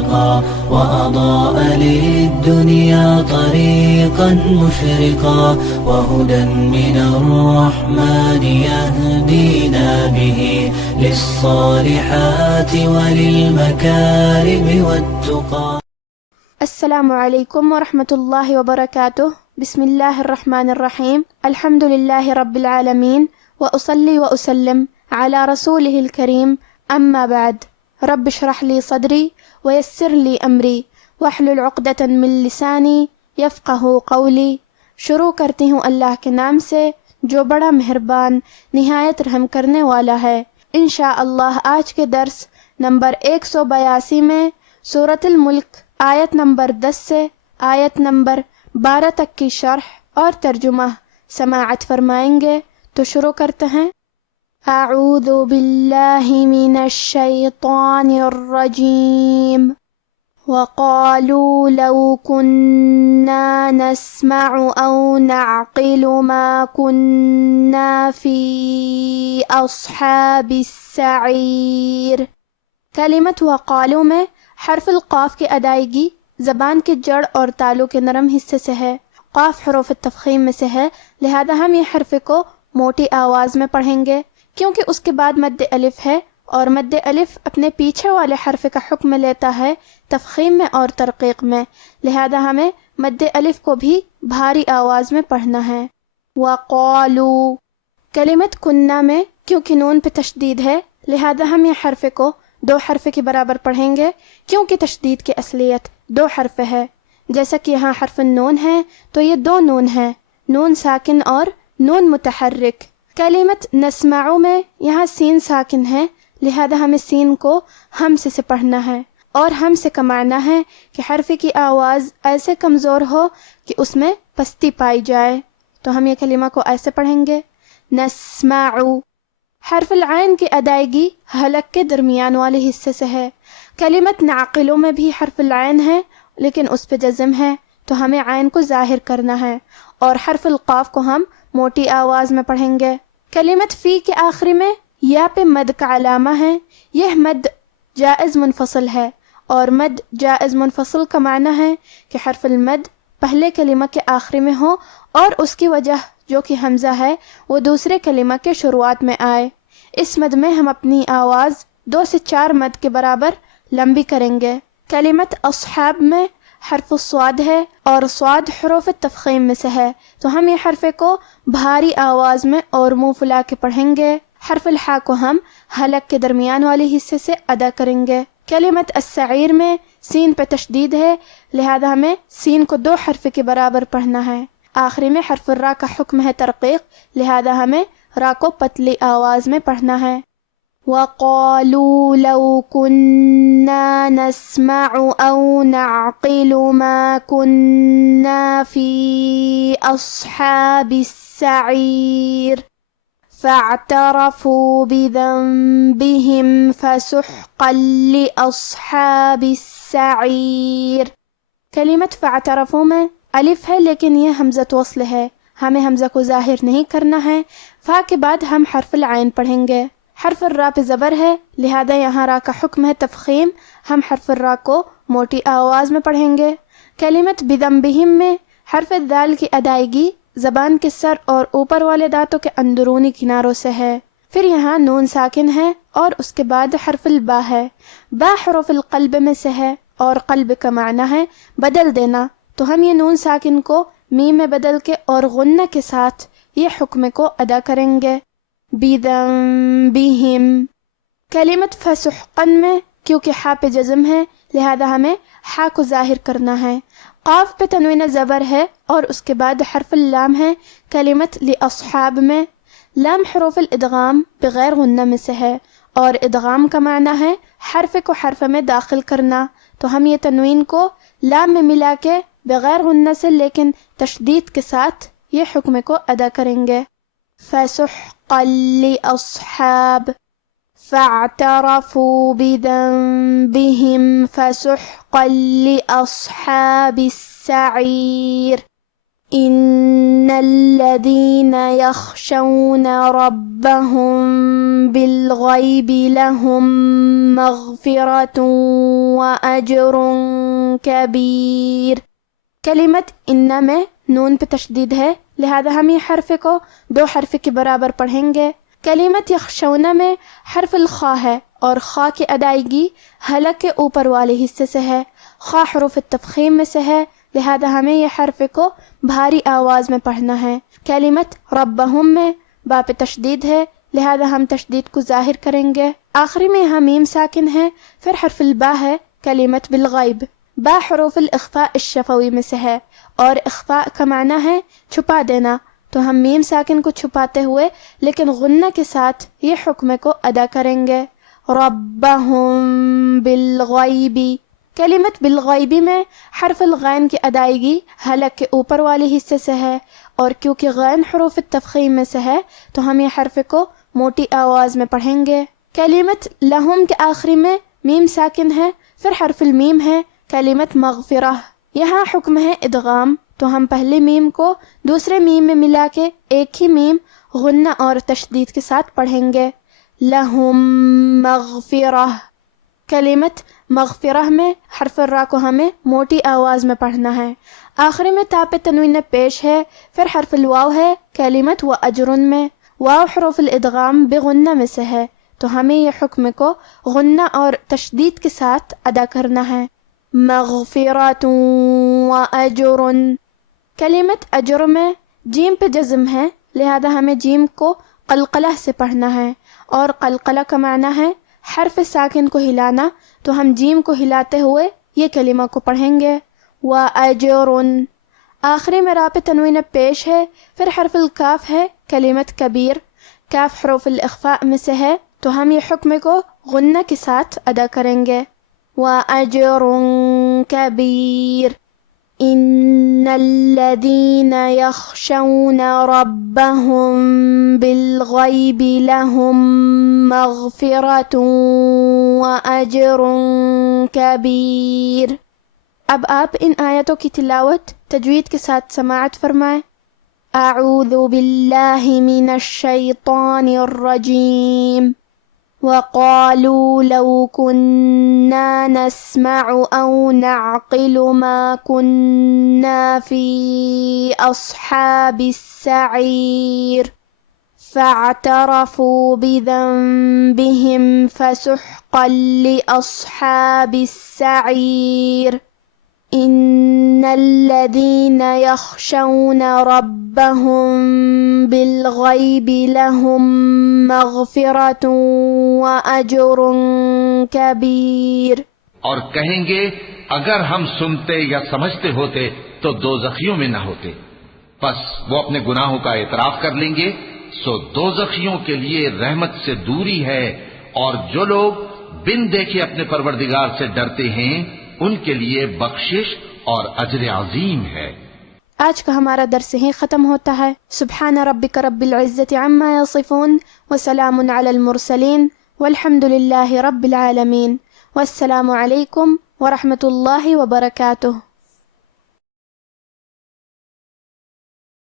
خلقا وأضاء للدنيا طريقا مشرقا وهدى من الرحمن يهدينا به للصالحات وللمكارم والتقى. السلام علیکم ورحمۃ اللہ وبرکاتہ. بسم اللہ الرحمن الرحیم. الحمد للہ رب العالمین وأصلی وأسلم علی رسولہ الکریم. اما بعد. رب اشرح لی صدری ویسر لی امری واحلل عقدۃ من لسانی یفقہ قولی. شروع کرتی ہوں اللہ کے نام سے جو بڑا مہربان نہایت رحم کرنے والا ہے. انشاءاللہ آج کے درس نمبر 182 میں سورۃ الملک آیت نمبر 10 سے آیت نمبر 12 تک کی شرح اور ترجمہ سماعت فرمائیں گے. تو شروع کرتے ہیں. اعوذ باللہ من الشیطان الرجیم. وقالوا لو كنا نسمع او نعقل ما كنا في اصحاب السعیر. کلمت وقالوا میں حرف القاف کی ادائیگی زبان کے جڑ اور تالو کے نرم حصے سے ہے. قاف حروف التفخیم میں سے ہے، لہذا ہم یہ حرف کو موٹی آواز میں پڑھیں گے کیونکہ اس کے بعد مد الف ہے اور مد الف اپنے پیچھے والے حرف کا حکم لیتا ہے تفخیم میں اور ترقیق میں، لہذا ہمیں مد الف کو بھی بھاری آواز میں پڑھنا ہے. وقالوا. کلمت کننا میں کیونکہ نون پہ تشدید ہے لہذا ہم یہ حرف کو 2 حرف کے برابر پڑھیں گے کیونکہ تشدید کی اصلیت 2 حرف ہے. جیسا کہ یہاں حرف نون ہے تو یہ 2 نون ہیں، نون ساکن اور نون متحرک. کلمت نسمعو میں یہاں سین ساکن ہے لہذا ہمیں سین کو ہمزے سے پڑھنا ہے، اور ہمزے کا معنی ہے کہ حرف کی آواز ایسے کمزور ہو کہ اس میں پستی پائی جائے. تو ہم یہ کلمہ کو ایسے پڑھیں گے نسمعو. حرف العین کی ادائیگی حلق کے درمیان والے حصے سے ہے. کلمت نعقلو میں بھی حرف العین ہے لیکن اس پہ جزم ہے تو ہمیں عین کو ظاہر کرنا ہے، اور حرف القاف کو ہم موٹی آواز میں پڑھیں گے. کلمت فی کے آخری میں یا پہ مد کا علامہ ہے. یہ مد جائز منفصل ہے، اور مد جائز منفصل کا معنی ہے کہ حرف المد پہلے کلمہ کے آخری میں ہو اور اس کی وجہ جو کہ حمزہ ہے وہ دوسرے کلمہ کے شروعات میں آئے. اس مد میں ہم اپنی آواز 2 سے 4 مد کے برابر لمبی کریں گے. کلمت اصحاب میں حرف الصاد ہے اور صاد حروف تفخیم میں سے ہے تو ہم یہ حرف کو بھاری آواز میں اور منہ پھلا کے پڑھیں گے. حرف الحاء کو ہم حلق کے درمیان والے حصے سے ادا کریں گے. کلمت السعیر میں سین پہ تشدید ہے لہذا ہمیں سین کو 2 حرف کے برابر پڑھنا ہے. آخری میں حرف الراء کا حکم ہے ترقیق لہذا ہمیں را کو پتلی آواز میں پڑھنا ہے. وَقَالُوا لَوْ كُنَّا نَسْمَعُ أَوْ نَعْقِلُ مَا كُنَّا فِي أَصْحَابِ السَّعِيرِ فَاعْتَرَفُوا بِذَنبِهِمْ فَسُحْقًا لِأَصْحَابِ السَّعِيرِ. کلمت فَاعْتَرَفُوا میں الف ہے لیکن یہ حمزہ وصل ہے، ہمیں حمزہ کو ظاہر نہیں کرنا ہے. فا کے بعد ہم حرف العین پڑھیں گے. حرف الراء پہ زبر ہے لہذا یہاں را کا حکم ہے تفخیم، ہم حرف الراء کو موٹی آواز میں پڑھیں گے. کلمت بذنبہم میں حرف الدال کی ادائیگی زبان کے سر اور اوپر والے دانتوں کے اندرونی کناروں سے ہے. پھر یہاں نون ساکن ہے اور اس کے بعد حرف البا ہے. با حروف القلب میں سے ہے اور قلب کا معنی ہے بدل دینا، تو ہم یہ نون ساکن کو میم میں بدل کے اور غنہ کے ساتھ یہ حکم کو ادا کریں گے. بِذَنبِهِمْ. کلمت فسحقاً میں کیونکہ حا پہ جزم ہے لہذا ہمیں حا کو ظاہر کرنا ہے. قاف پہ تنوین زبر ہے اور اس کے بعد حرف اللام ہے. کلمت لأصحاب میں لام حروف الادغام بغیر غنہ میں سے ہے اور ادغام کا معنی ہے حرف کو حرف میں داخل کرنا، تو ہم یہ تنوین کو لام میں ملا کے بغیر غنہ سے لیکن تشدید کے ساتھ یہ حکم کو ادا کریں گے. فَسُحْقًا لِأَصْحَابِ فَاعْتَرَفُوا بِذَنبِهِمْ فَسُحْقًا لِأَصْحَابِ السَّعِيرِ. ان الذین یخشون ربهم بالغیب لهم مغفرۃ واجر کبیر۔ کلمت ان میں نون پہ تشدید ہے، لہذا ہم یہ حرف کو دو حرف کے برابر پڑھیں گے۔ کلمت یخشون میں حرف الخاء ہے اور خاء کی ادائیگی حلق کے اوپر والے حصے سے ہے، خاء حروف التفخیم میں سے ہے، لہذا ہمیں یہ حرف کو بھاری آواز میں پڑھنا ہے۔ کلمت ربہم میں با پہ تشدید ہے، لہذا ہم تشدید کو ظاہر کریں گے۔ آخری میں یہاں میم ساکن ہے، پھر حرف البا ہے۔ کلمت بالغیب، با حروف الاخفاء الشفوی میں سے ہے اور اخفاء کا معنی ہے چھپا دینا، تو ہم میم ساکن کو چھپاتے ہوئے لیکن غنہ کے ساتھ یہ حکم کو ادا کریں گے۔ ربہم بالغیبی۔ کلمت بالغیبی میں حرف الغین کی ادائیگی حلق کے اوپر والے حصے سے ہے، اور کیونکہ غین حروف التفخیم میں سے ہے تو ہم یہ حرف کو موٹی آواز میں پڑھیں گے۔ کلمت لہم کے آخری میں میم ساکن ہے، پھر حرف المیم ہے۔ کلمت مغفرہ، یہاں حکم ہے ادغام، تو ہم پہلے میم کو دوسرے میم میں ملا کے ایک ہی میم غنہ اور تشدید کے ساتھ پڑھیں گے۔ لہم مغفرہ۔ کلمت مغفرہ میں حرف الراء کو ہمیں موٹی آواز میں پڑھنا ہے، آخری میں تا پہ تنوین پیش ہے، پھر حرف الواو ہے۔ کلمت واجرن میں واو حروف الادغام بغنہ میں سے ہے، تو ہمیں یہ حکم کو غنہ اور تشدید کے ساتھ ادا کرنا ہے۔ مغفرۃ واجر۔ کلمت اجر میں جیم پہ جزم ہے، لہذا ہمیں جیم کو قلقلہ سے پڑھنا ہے، اور قلقلہ کا معنی ہے حرف ساکن کو ہلانا، تو ہم جیم کو ہلاتے ہوئے یہ کلمہ کو پڑھیں گے۔ واجر۔ آخری میں را پہ تنوین پیش ہے، پھر حرف الکاف ہے۔ کلمت کبیر، کاف حروف الاخفاء میں سے ہے، تو ہم یہ حکم کو غنہ کے ساتھ ادا کریں گے۔ وَأَجْرٌ كَبِيرٌ إِنَّ الَّذِينَ يَخْشَوْنَ رَبَّهُمْ بِالْغَيْبِ لَهُمْ مَغْفِرَةٌ وَأَجْرٌ كَبِيرٌ۔ اب آپ ان آیتوں کی تلاوت تجوید کے ساتھ سماعت فرمائیں۔ اعوذ باللہ من الشیطان الرجیم۔ وقالوا لو كنا نسمع أو نعقل ما كنا في أصحاب السعير فاعترفوا بذنبهم فسحقا لأصحاب السعير إن الذين يخشون ربهم بالغيب لهم مغفرة وأجر كبير۔ اور کہیں گے اگر ہم سنتے یا سمجھتے ہوتے تو دوزخیوں میں نہ ہوتے، پس وہ اپنے گناہوں کا اعتراف کر لیں گے، سو دوزخیوں کے لیے رحمت سے دوری ہے، اور جو لوگ بن دیکھے اپنے پروردگار سے ڈرتے ہیں ان کے لیے بخشش اور اجر عظیم ہے۔ آج کا ہمارا درس ہی ختم ہوتا ہے۔ سبحان ربک رب العزت عما یصفون وسلام علی المرسلین والحمد للہ رب العالمین، والسلام علیکم ورحمۃ اللہ وبرکاتہ۔